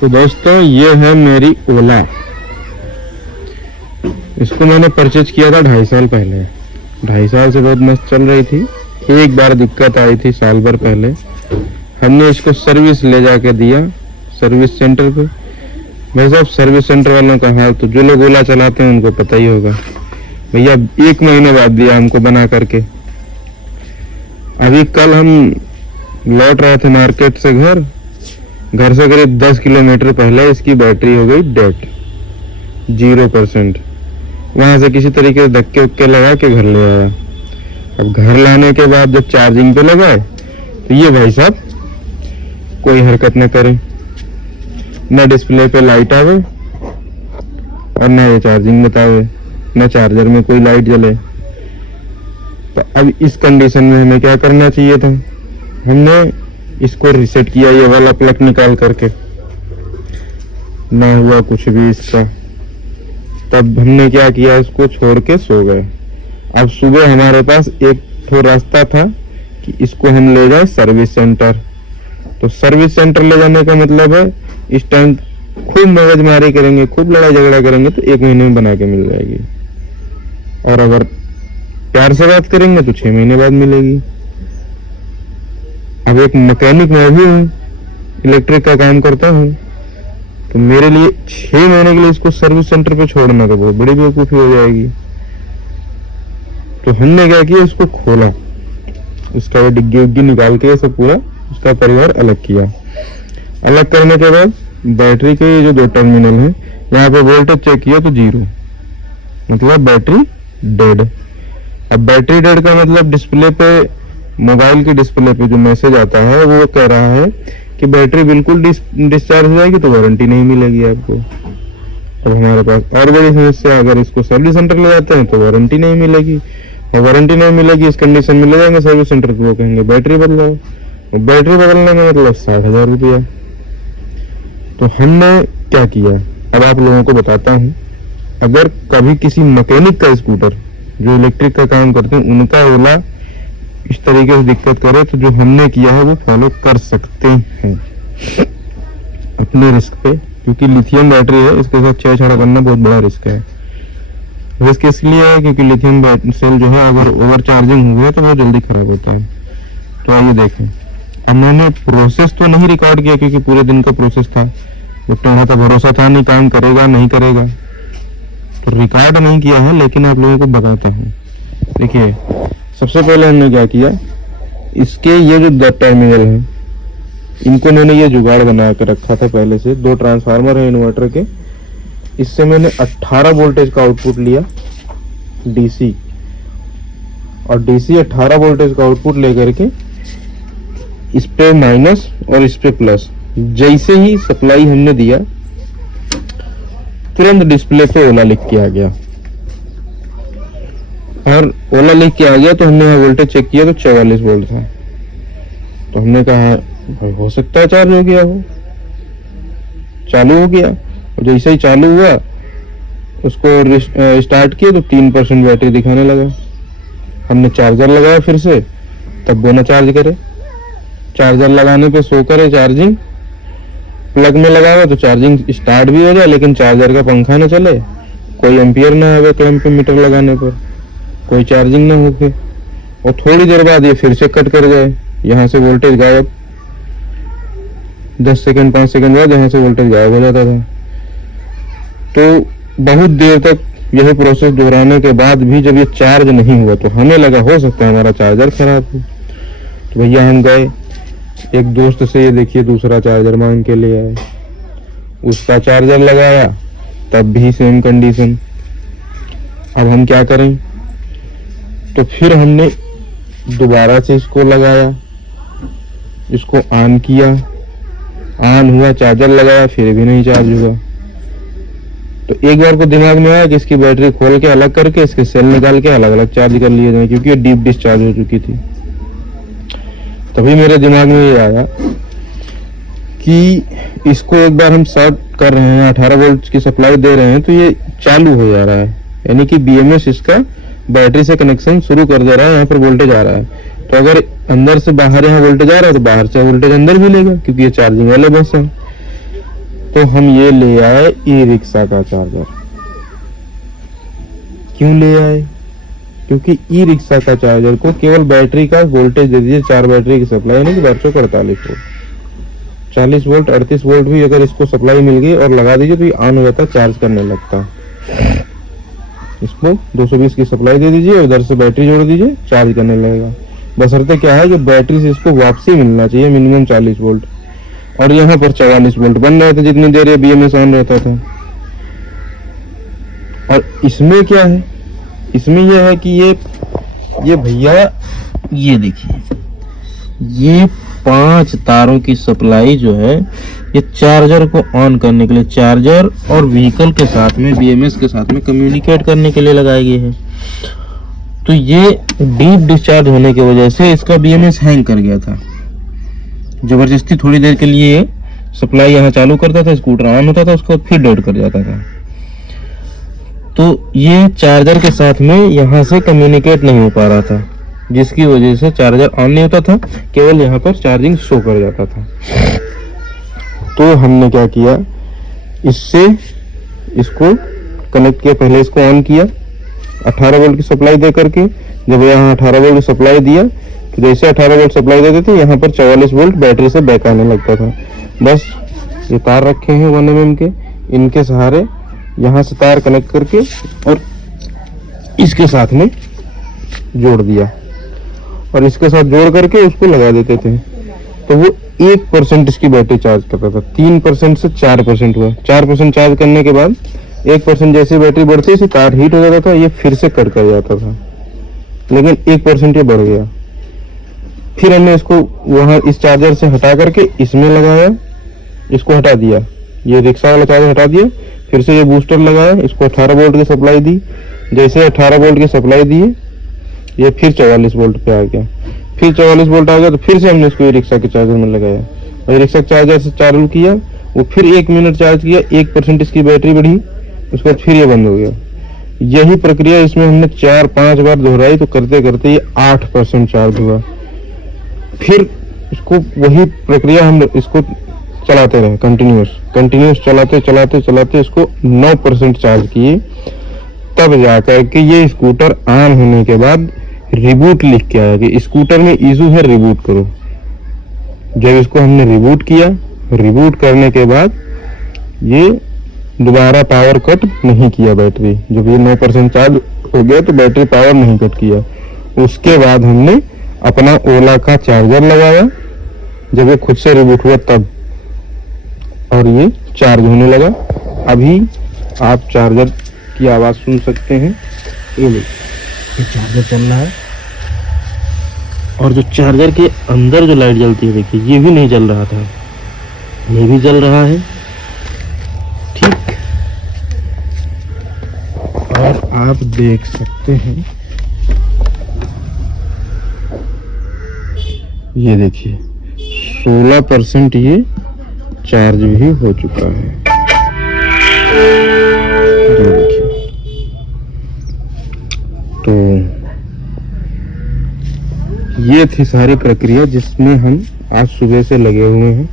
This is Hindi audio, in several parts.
तो दोस्तों ये है मेरी ओला। इसको मैंने परचेज किया था 2.5 साल पहले। 2.5 साल से बहुत मस्त चल रही थी। एक बार दिक्कत आई थी साल भर पहले। हमने इसको सर्विस ले जाके दिया सर्विस सेंटर पे। भाई साहब सर्विस सेंटर वालों का हाल तो जो लोग ओला चलाते हैं उनको पता ही होगा। भैया 1 महीने बाद दिया हमको बना करके। अभी कल हम लौट रहे थे मार्केट से घर से करीब 10 किलोमीटर पहले इसकी बैटरी हो गई डेड, 0%। वहां से किसी तरीके से धक्के उक्के लगा के घर ले आया। अब घर लाने के बाद जब चार्जिंग पे लगाए तो ये भाई साहब कोई हरकत न करे, न डिस्प्ले पे लाइट आवे और न ये चार्जिंग बतावे, न चार्जर में कोई लाइट जले। तो अब इस कंडीशन में हमें क्या करना चाहिए था? हमने इसको रीसेट किया, ये वाला प्लग निकाल करके। ना हुआ कुछ भी इसका। तब हमने क्या किया, इसको छोड़ के सो गए। अब सुबह हमारे पास एक तो रास्ता था कि इसको हम ले जाए सर्विस सेंटर। तो सर्विस सेंटर ले जाने का मतलब है इस टाइम खूब मगजमारी करेंगे, खूब लड़ाई झगड़ा करेंगे तो 1 महीने में बना के मिल जाएगी। और अगर प्यार से बात करेंगे तो 6 महीने बाद मिलेगी। अब एक मैकेनिक मैं भी हूँ, इलेक्ट्रिक का काम करता हूँ, तो मेरे लिए 6 महीने के लिए इसको सर्विस सेंटर पे छोड़ना तो बहुत बड़ी बेवकूफी हो जाएगी। तो हमने क्या किया, इसको खोला, इसका ये डिग्गी उग्गी निकाल के सब पूरा उसका परिवार अलग किया। अलग करने के बाद बैटरी के जो 2 टर्मिनल है यहाँ पे वोल्टेज चेक किया तो 0, मतलब बैटरी डेड। अब बैटरी डेड का मतलब डिस्प्ले पे, मोबाइल की डिस्प्ले पे जो मैसेज आता है वो कह रहा है कि बैटरी बिल्कुल डिस्चार्ज हो जाएगी तो वारंटी नहीं मिलेगी आपको। अब हमारे पास और बड़ी समस्या, अगर इसको सर्विस सेंटर ले जाते हैं तो वारंटी नहीं मिलेगी, और वारंटी नहीं मिलेगी इस कंडीशन में ले जाएंगे सर्विस सेंटर पे, वो कहेंगे बैटरी बदलाओ। बैटरी बदलने का मतलब 60,000 रुपया। तो हमने क्या किया, अब आप लोगों को बताता हूँ। अगर कभी किसी मैकेनिक का स्कूटर जो इलेक्ट्रिक का काम करते हैं उनका ओला इस तरीके से दिक्कत करे तो जो हमने किया है वो फॉलो कर सकते हैं अपने रिस्क पे, क्योंकि लिथियम बैटरी है, इसके साथ छेड़छाड़ करना बहुत बड़ा रिस्क है। रिस्क इसलिए है क्योंकि लिथियम सेल जो है अगर ओवर चार्जिंग हुआ तो बहुत जल्दी खराब होता है। तो आइए देखें। अब मैंने प्रोसेस तो नहीं रिकॉर्ड किया क्योंकि पूरे दिन का प्रोसेस था, तो भरोसा था नहीं काम करेगा नहीं करेगा, तो रिकॉर्ड नहीं किया है, लेकिन आप लोगों को बताता हूँ। देखिए सबसे पहले हमने क्या किया, इसके ये जो 2 टर्मिनल है इनको मैंने ये जुगाड़ बना के रखा था पहले से। 2 ट्रांसफार्मर है इन्वर्टर के, इससे मैंने 18 वोल्टेज का आउटपुट लिया डीसी, और डीसी 18 वोल्टेज का आउटपुट लेकर के इस पे माइनस और इस पे प्लस, जैसे ही सप्लाई हमने दिया तुरंत डिस्प्ले पे ओला लिख के आ गया। और ओला लिख के आ गया तो हमने वोल्टेज चेक किया तो 44 वोल्ट था। तो हमने कहा भाई हो सकता है चार्ज हो गया हो, चालू हो गया। और जैसे ही चालू हुआ उसको स्टार्ट किया तो 3% बैटरी दिखाने लगा। हमने चार्जर लगाया फिर से, तब वो ना चार्ज करे। चार्जर लगाने पे शो करे चार्जिंग, प्लग में लगा हुआ तो चार्जिंग स्टार्ट भी हो जाए लेकिन चार्जर का पंखा न चले, कोई एम्पियर ना आवे क्लैंप पे मीटर लगाने पर, कोई चार्जिंग ना होके, और थोड़ी देर बाद ये फिर से कट कर जाए, यहाँ से वोल्टेज गायब। 10 सेकंड 5 सेकंड बाद यहाँ से वोल्टेज गायब हो जाता था। तो बहुत देर तक यही प्रोसेस दोहराने के बाद भी जब ये चार्ज नहीं हुआ तो हमें लगा हो सकता है हमारा चार्जर खराब हो। तो भैया हम गए एक दोस्त से, ये देखिए दूसरा चार्जर मांग के ले आए, उसका चार्जर लगाया तब भी सेम कंडीशन। अब हम क्या करें, तो फिर हमने दोबारा से इसको लगाया, इसको ऑन किया, ऑन हुआ, चार्जर लगाया, फिर भी नहीं चार्ज हुआ। तो एक बार को दिमाग में आया कि इसकी बैटरी खोल के अलग करके इसके सेल निकाल के अलग अलग चार्ज कर लिए जाए, क्योंकि ये डीप डिस्चार्ज हो चुकी थी। तभी मेरे दिमाग में ये आया कि इसको एक बार हम शॉर्ट कर रहे हैं, 18 वोल्ट की सप्लाई दे रहे हैं तो ये चालू हो जा रहा है, यानी कि बीएमएस इसका बैटरी से कनेक्शन शुरू कर दे रहा है, यहाँ पर वोल्टेज आ रहा है। तो अगर अंदर से बाहर यहाँ वोल्टेज आ रहा है तो बाहर से वोल्टेज अंदर भी लेगा, क्योंकि ये चार्जिंग वाले बस है। तो हम ये ले आए ई रिक्शा का चार्जर। क्यों ले आए? क्योंकि ई रिक्शा का चार्जर को केवल बैटरी का वोल्टेज दे दीजिए, 4 बैटरी की सप्लाई, यानी कि 48 वोल्ट, 40 वोल्ट 38 वोल्ट भी अगर इसको सप्लाई मिल गई और लगा दीजिए तो ये ऑन हो जाता, चार्ज करने लगता। इसको 220 की सप्लाई दे दीजिए और इधर से बैटरी जोड़ दीजिए, चार्ज करने लगेगा। बशर्ते क्या है कि बैटरी से इसको वापसी मिलना चाहिए मिनिमम 40 वोल्ट, और यहाँ पर 44 वोल्ट बन रहे थे जितनी देर ये BMS ऑन रहता था। और इसमें क्या है, इसमें यह है कि ये भैया ये देखिए, ये 5 तारों की सप्लाई जो है ये चार्जर को ऑन करने के लिए, चार्जर और व्हीकल के साथ में BMS के साथ में कम्युनिकेट करने के लिए लगाई गई है। तो ये डीप डिस्चार्ज होने की वजह से इसका BMS हैंग कर गया था। जबरदस्ती थोड़ी देर के लिए सप्लाई यहाँ चालू करता था, स्कूटर ऑन होता था, उसको फिर डेड कर जाता था। तो ये चार्जर के साथ में यहाँ से कम्युनिकेट नहीं हो पा रहा था, जिसकी वजह से चार्जर ऑन नहीं होता था, केवल यहाँ पर चार्जिंग शो कर जाता था। तो हमने क्या किया, इससे इसको कनेक्ट किया, पहले इसको ऑन किया 18 वोल्ट की सप्लाई दे करके। जब यहाँ 18 वोल्ट की सप्लाई दिया तो जैसे 18 वोल्ट सप्लाई देते थे यहाँ पर 44 वोल्ट बैटरी से बैक आने लगता था। बस ये तार रखे हैं 1 mm के, इनके सहारे यहाँ से तार कनेक्ट करके और इसके साथ में जोड़ दिया और इसके साथ जोड़ करके उसको लगा देते थे। तो वो 1% इसकी बैटरी चार्ज करता था। 3% से 4% हुआ। 4% चार्ज करने के बाद 1% जैसे बैटरी बढ़ती थी तार हीट हो जाता था, ये फिर से कट कर जाता था, लेकिन 1% ये बढ़ गया। फिर हमने इसको वहां इस चार्जर से हटा करके इसमें लगाया, इसको हटा दिया, ये रिक्शा वाला चार्जर हटा दिया, फिर से ये बूस्टर लगाया, इसको 18 वोल्ट की सप्लाई दी। जैसे 18 वोल्ट की सप्लाई दी ये फिर 44 वोल्ट पे आ गया। फिर 44 वोल्ट आ गया तो फिर से हमने इसको रिक्शा के चार्जर में लगाया और रिक्शा चार्जर से चालू किया। वो फिर 1 मिनट चार्ज किया, 1% इसकी बैटरी बढ़ी, उसके बाद फिर ये बंद हो गया। यही प्रक्रिया इसमें हमने 4-5 बार दोहराई, तो करते करते ये 8% चार्ज हुआ। फिर इसको वही प्रक्रिया हम इसको चलाते रहे, कंटिन्यूस चलाते इसको 9% चार्ज किए। तब जाकर के ये स्कूटर ऑन होने के बाद रिबूट लिख के आया कि स्कूटर में इशू है, रिबूट करो। जब इसको हमने रिबूट किया, रिबूट करने के बाद ये दोबारा पावर कट नहीं किया बैटरी। जब ये 9% चार्ज हो गया तो बैटरी पावर नहीं कट किया। उसके बाद हमने अपना ओला का चार्जर लगाया, जब ये खुद से रिबूट हुआ तब, और ये चार्ज होने लगा। अभी आप चार्जर की आवाज सुन सकते हैं, ये चार्जर चल रहा है। और जो चार्जर के अंदर जो लाइट जलती है देखिए, ये भी नहीं जल रहा था, ये भी जल रहा है। ठीक, और आप देख सकते हैं, ये देखिए 16% ये चार्ज भी हो चुका है। ये देखिए, तो ये थी सारी प्रक्रिया जिसमें हम आज सुबह से लगे हुए हैं।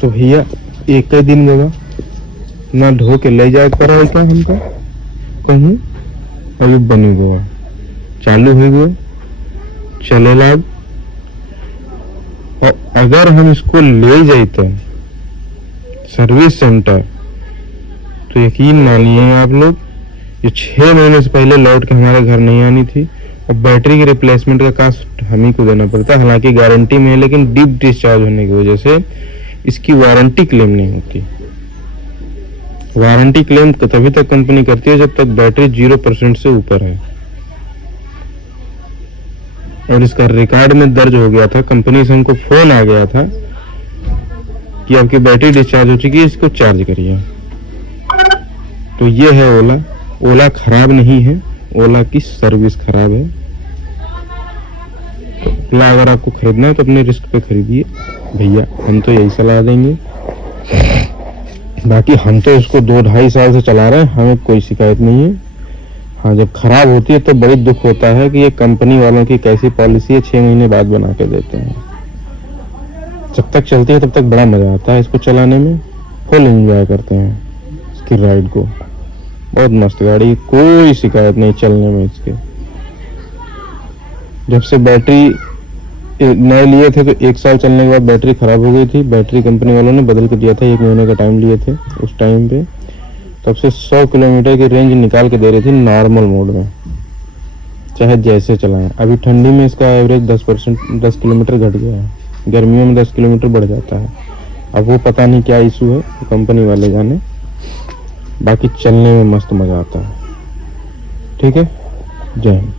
तो भैया एक ही दिन होगा ना, ढो के ले जाए पर है क्या हमको कहीं, अभी बनी गया, चालू हो गया, चले लाभ। और अगर हम इसको ले जाते सर्विस सेंटर तो यकीन मानिए आप लोग, ये 6 महीने से पहले लौट के हमारे घर नहीं आनी थी। और बैटरी के रिप्लेसमेंट का कास्ट हम ही को देना पड़ता है, हालांकि गारंटी में है, लेकिन डीप डिस्चार्ज होने की वजह से इसकी वारंटी क्लेम नहीं होती। वारंटी क्लेम तभी तक कंपनी करती है जब तक बैटरी 0% से ऊपर है। और इसका रिकॉर्ड में दर्ज हो गया था, कंपनी से हमको फोन आ गया था कि आपकी बैटरी डिस्चार्ज हो चुकी है, इसको चार्ज करिए। तो ये है ओला। ओला खराब नहीं है, ओला की सर्विस खराब है। तो ओला अगर आपको खरीदना है तो अपने रिस्क पे खरीदिए भैया, हम तो यही सलाह देंगे। बाकी हम तो इसको 2-2.5 साल से चला रहे हैं, हमें कोई शिकायत नहीं है। हाँ, जब खराब होती है तो बड़ी दुख होता है कि ये कंपनी वालों की कैसी पॉलिसी है, 6 महीने बाद बना के देते हैं। जब तक चलती है तब तक बड़ा मजा आता है इसको चलाने में, फुल एंजॉय करते हैं इसकी राइड को। बहुत मस्त गाड़ी, कोई शिकायत नहीं चलने में इसके। जब से बैटरी नए लिए थे तो 1 साल चलने के बाद बैटरी खराब हो गई थी, बैटरी कंपनी वालों ने बदल के दिया था, 1 महीने का टाइम लिए थे उस टाइम पे। तब से 100 किलोमीटर की रेंज निकाल के दे रही थी नॉर्मल मोड में, चाहे जैसे चलाएं। अभी ठंडी में इसका एवरेज 10 किलोमीटर घट गया है, गर्मियों में 10 किलोमीटर बढ़ जाता है। अब वो पता नहीं क्या इशू है, कंपनी वाले जाने। बाकी चलने में मस्त मजा आता है। ठीक है, जय हिंद।